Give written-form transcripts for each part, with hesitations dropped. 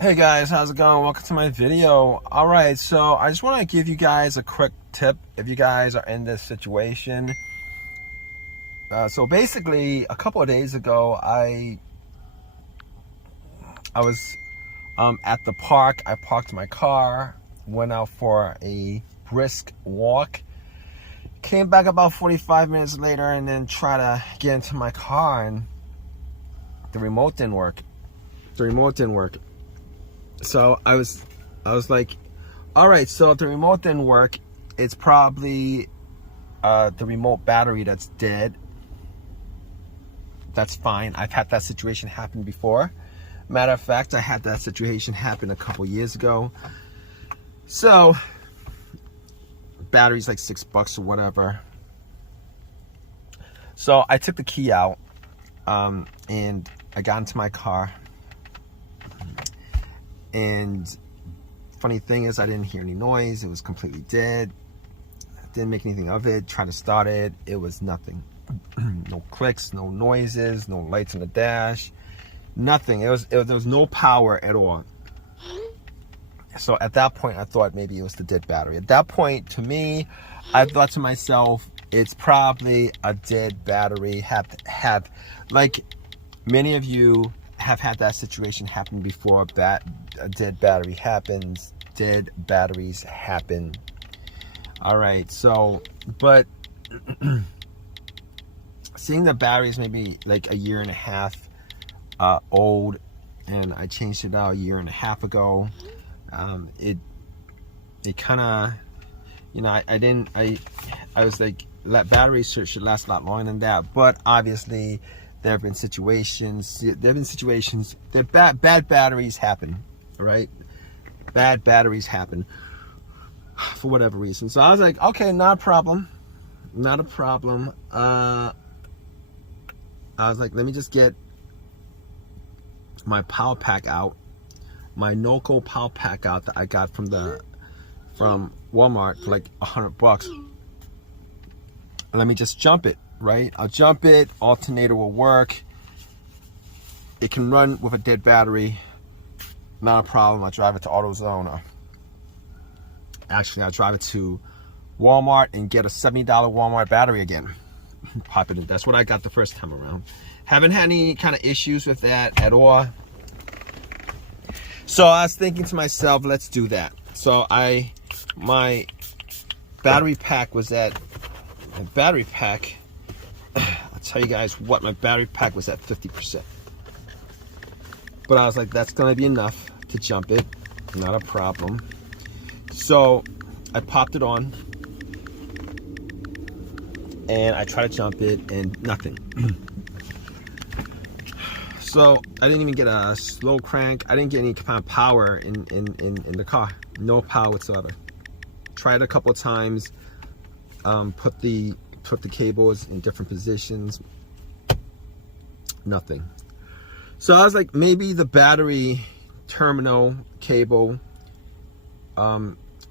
Hey guys, how's it going? Welcome to my video. Alright, so I just want to give you guys a quick tip if you guys are in this situation. So basically, a couple of days ago, I was at the park. I parked my car, went out for a brisk walk, came back about 45 minutes later, and then tried to get into my car, and the remote didn't work. So I was like, all right, so if the remote didn't work, it's probably the remote battery that's dead. That's fine. I've had that situation happen before. Matter of fact, I had that situation happen a couple years ago. So battery's like $6 or whatever. So I took the key out and I got into my car. And funny thing is, I didn't hear any noise. It was completely dead. Didn't make anything of it. Tried to start it. It was nothing. No clicks, no noises, no lights on the dash, nothing. There was no power at all. So at that point, I thought maybe it was the dead battery. At that point, to me, I thought to myself, it's probably a dead battery. Have like many of you have had that situation happen before. A dead battery happens. Dead batteries happen. All right, so, but seeing the batteries maybe like a year and a half old, and I changed it out a year and a half ago. It kind of, you know, I was like, batteries should last a lot longer than that. But obviously, there have been situations. That bad batteries happen. All right, bad batteries happen for whatever reason. So I was like, okay, not a problem. I was like, let me just get my power pack out, my Norco power pack out that I got from Walmart for like $100. Let me just jump it, right? I'll jump it. Alternator will work. It can run with a dead battery. Not a problem. I'll drive it to AutoZone. Actually, I'll drive it to Walmart and get a $70 Walmart battery again. Pop it in. That's what I got the first time around. Haven't had any kind of issues with that at all. So I was thinking to myself, let's do that. So my battery pack was at, I'll tell you guys what, my battery pack was at 50%. But I was like, that's gonna be enough to jump it, not a problem. So I popped it on and I tried to jump it and nothing. So I didn't even get a slow crank. I didn't get any kind of power in the car. No power whatsoever. Tried a couple of times, put the cables in different positions. Nothing. So I was like, maybe the battery terminal cable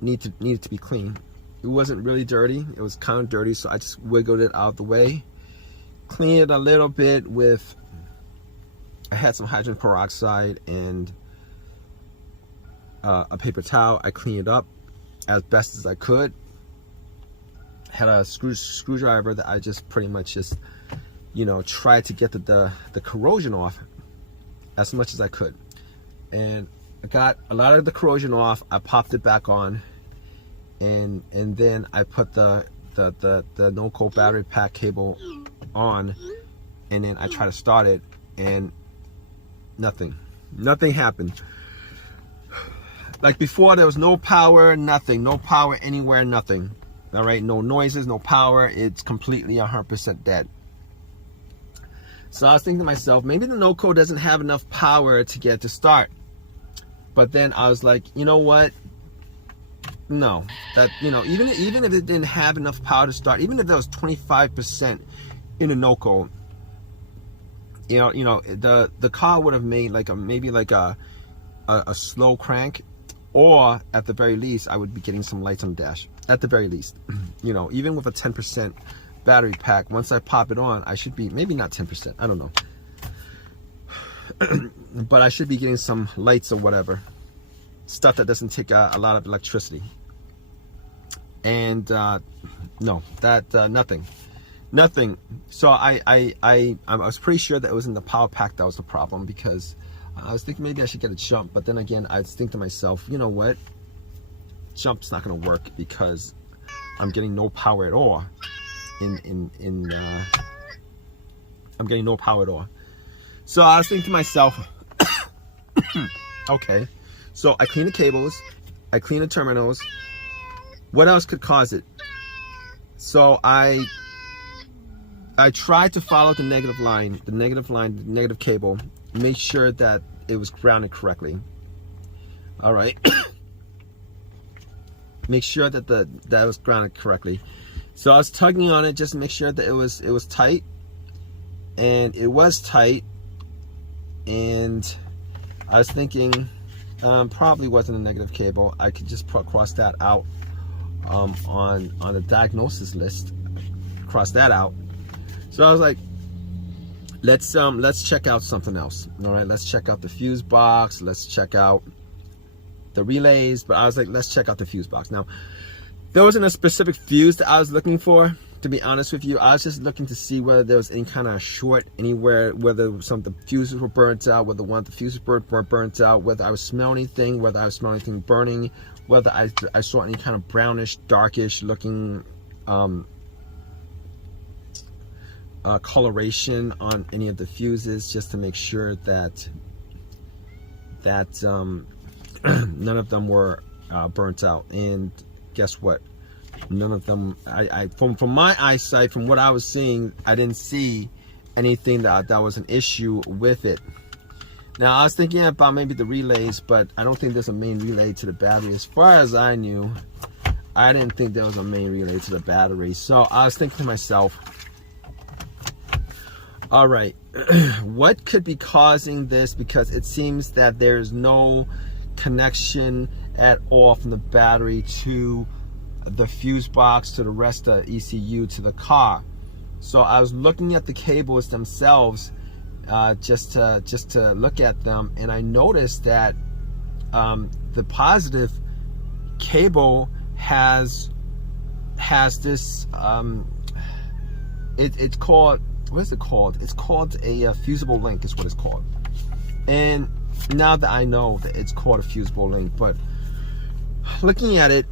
needed to be clean. It wasn't really dirty. It was kind of dirty, so I just wiggled it out of the way. Cleaned it a little bit with, I had some hydrogen peroxide and a paper towel. I cleaned it up as best as I could. Had a screwdriver that I just pretty much just, you know, tried to get the corrosion off as much as I could. And I got a lot of the corrosion off. I popped it back on, and then I put the Norco battery pack cable on, and then I tried to start it, and nothing happened. Like before, there was no power, nothing, no power anywhere, nothing. All right, no noises, no power. It's completely 100% dead. So I was thinking to myself, maybe the Norco doesn't have enough power to get to start. But then I was like, you know what? No, that, you know, even if it didn't have enough power to start, even if there was 25% in a Norco, you know, the car would have made like maybe a slow crank, or at the very least, I would be getting some lights on the dash. At the very least, you know, even with a 10% battery pack, once I pop it on, I should be, maybe not 10%, I don't know. but I should be getting some lights or whatever, stuff that doesn't take a lot of electricity. And no, that nothing. So I was pretty sure that it was in the power pack that was the problem, because I was thinking maybe I should get a jump, but then again I think to myself, you know what, jump's not going to work because I'm getting no power at all. I'm getting no power at all. So I was thinking to myself, okay, so I clean the cables, I clean the terminals. What else could cause it? So I tried to follow the negative line, the negative cable, make sure that it was grounded correctly. All right. Make sure that that was grounded correctly. So I was tugging on it just to make sure that it was tight, and it was tight. And I was thinking, probably wasn't a negative cable. I could just cross that out on the diagnosis list. Cross that out. So I was like, let's check out something else. All right, let's check out the fuse box. Let's check out the relays. But I was like, let's check out the fuse box. Now, there wasn't a specific fuse that I was looking for, to be honest with you. I was just looking to see whether there was any kind of short anywhere, whether some of the fuses were burnt out, whether one of the fuses were burnt out, whether I was smelling anything, whether I was smelling anything burning, whether I saw any kind of brownish, darkish looking coloration on any of the fuses, just to make sure that none of them were burnt out. And guess what? None of them. From my eyesight, from what I was seeing, I didn't see anything that was an issue with it. Now I was thinking about maybe the relays, but I don't think there's a main relay to the battery. As far as I knew, I didn't think there was a main relay to the battery. So I was thinking to myself, all right, what could be causing this? Because it seems that there's no connection at all from the battery to the fuse box, to the rest of ECU, to the car. So I was looking at the cables themselves, just to look at them, and I noticed that the positive cable has this it's called, what is it called? It's called a fusible link is what it's called. And now that I know that it's called a fusible link, but looking at it,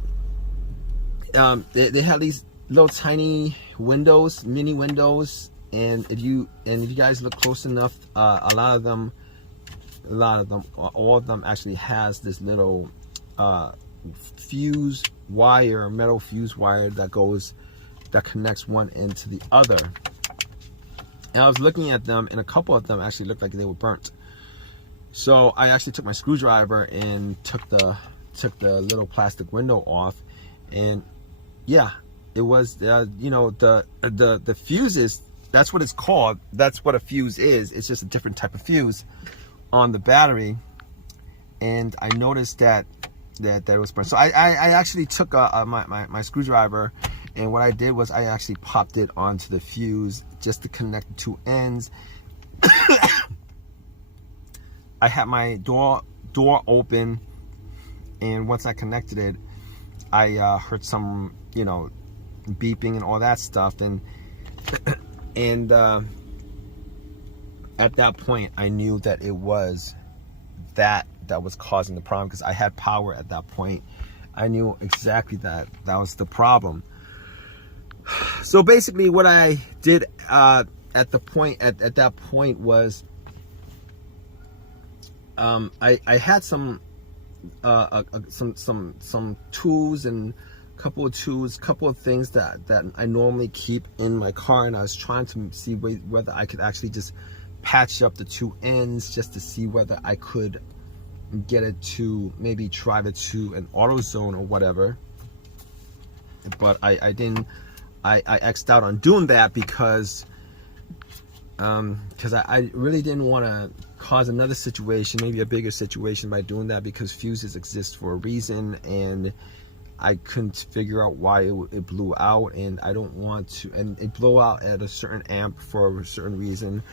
they have these little tiny windows, mini windows, and if you guys look close enough, all of them actually has this little fuse wire, metal fuse wire that connects one end to the other. And I was looking at them, and a couple of them actually looked like they were burnt. So I actually took my screwdriver and took the little plastic window off, and yeah, it was you know, the fuses, that's what it's called. That's what a fuse is. It's just a different type of fuse on the battery. And I noticed that was burnt. So I actually took my screwdriver, and what I did was I actually popped it onto the fuse just to connect the two ends. I had my door open, and once I connected it, I heard some, you know, beeping and all that stuff, and at that point I knew that it was that was causing the problem, because I had power at that point. I knew exactly that was the problem. So basically what I did at that point was I had some tools, and couple of things that I normally keep in my car, and I was trying to see whether I could actually just patch up the two ends, just to see whether I could get it to maybe drive it to an AutoZone or whatever. But I didn't. I X'd out on doing that because I really didn't want to cause another situation, maybe a bigger situation, by doing that, because fuses exist for a reason, and I couldn't figure out why it blew out, and I don't want to. And it blew out at a certain amp for a certain reason.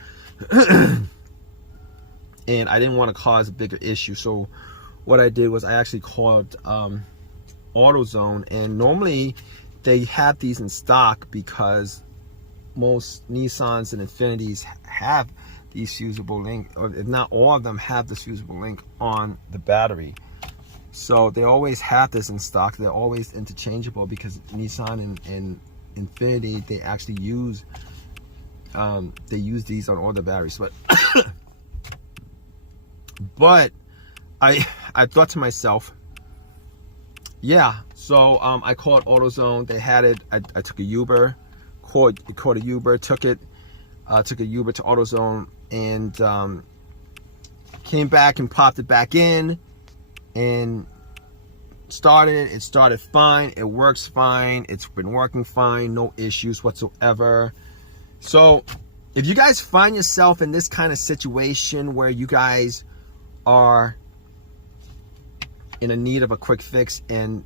and I didn't want to cause a bigger issue. So what I did was I actually called AutoZone, and normally they have these in stock because most Nissans and Infinitis have these fusible link, or if not all of them have this fusible link on the battery. So they always have this in stock. They're always interchangeable because Nissan and Infiniti, they actually use these on all the batteries. But I thought to myself, yeah. So I called AutoZone. They had it. I took a Uber, called a Uber, took a Uber to AutoZone, and came back and popped it back in and started. It started fine. It works fine. It's been working fine. No issues whatsoever. So if you guys find yourself in this kind of situation where you guys are in a need of a quick fix, and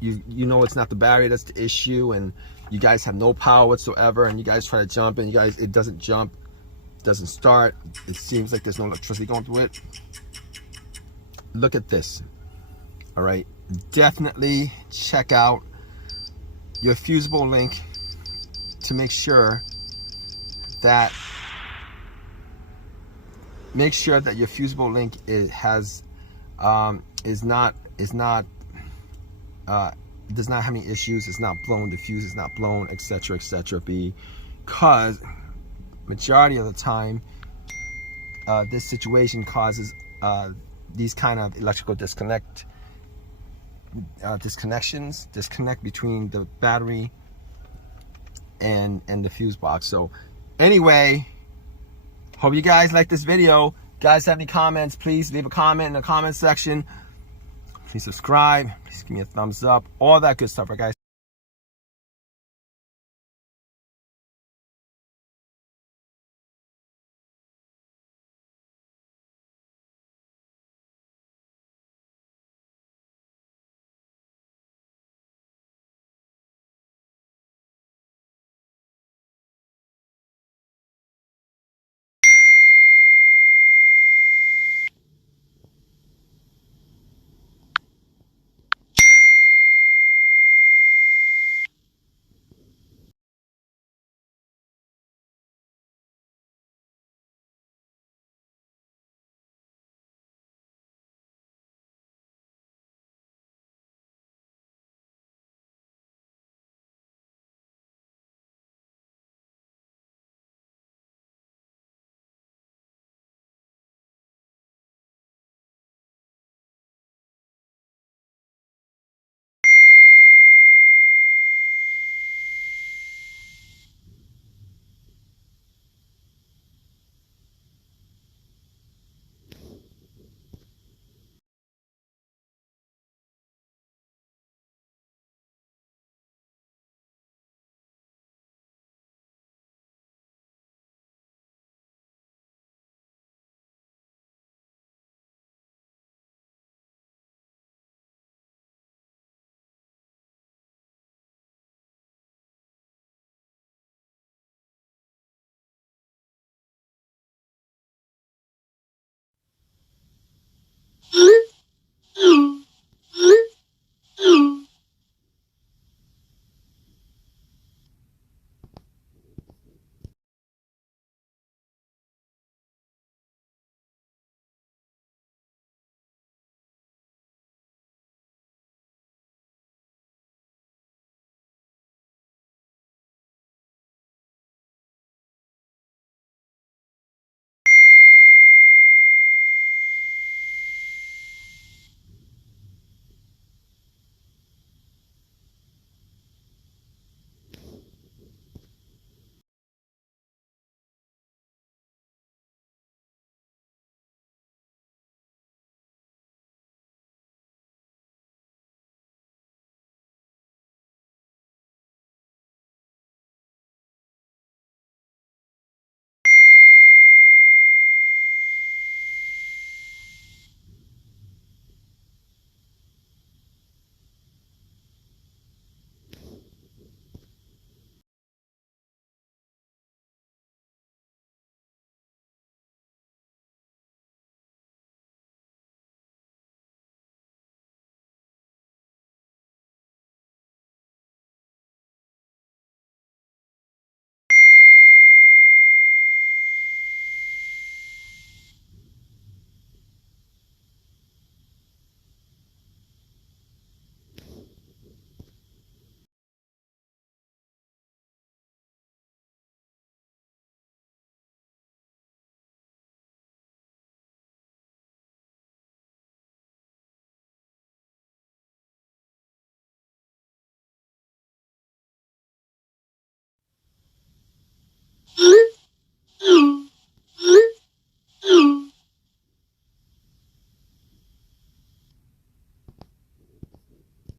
you know it's not the battery that's the issue, and you guys have no power whatsoever, and you guys try to jump and it doesn't jump, doesn't start, it seems like there's no electricity going through it, look at this. All right, definitely check out your fusible link to make sure that your fusible link does not have any issues. It's not blown, the fuse is not blown, etc., etc. Because majority of the time this situation causes these kind of electrical disconnect between the battery and the fuse box. So anyway, hope you guys like this video. Guys, have any comments, please leave a comment in the comment section. Please subscribe, please give me a thumbs up, all that good stuff, right guys?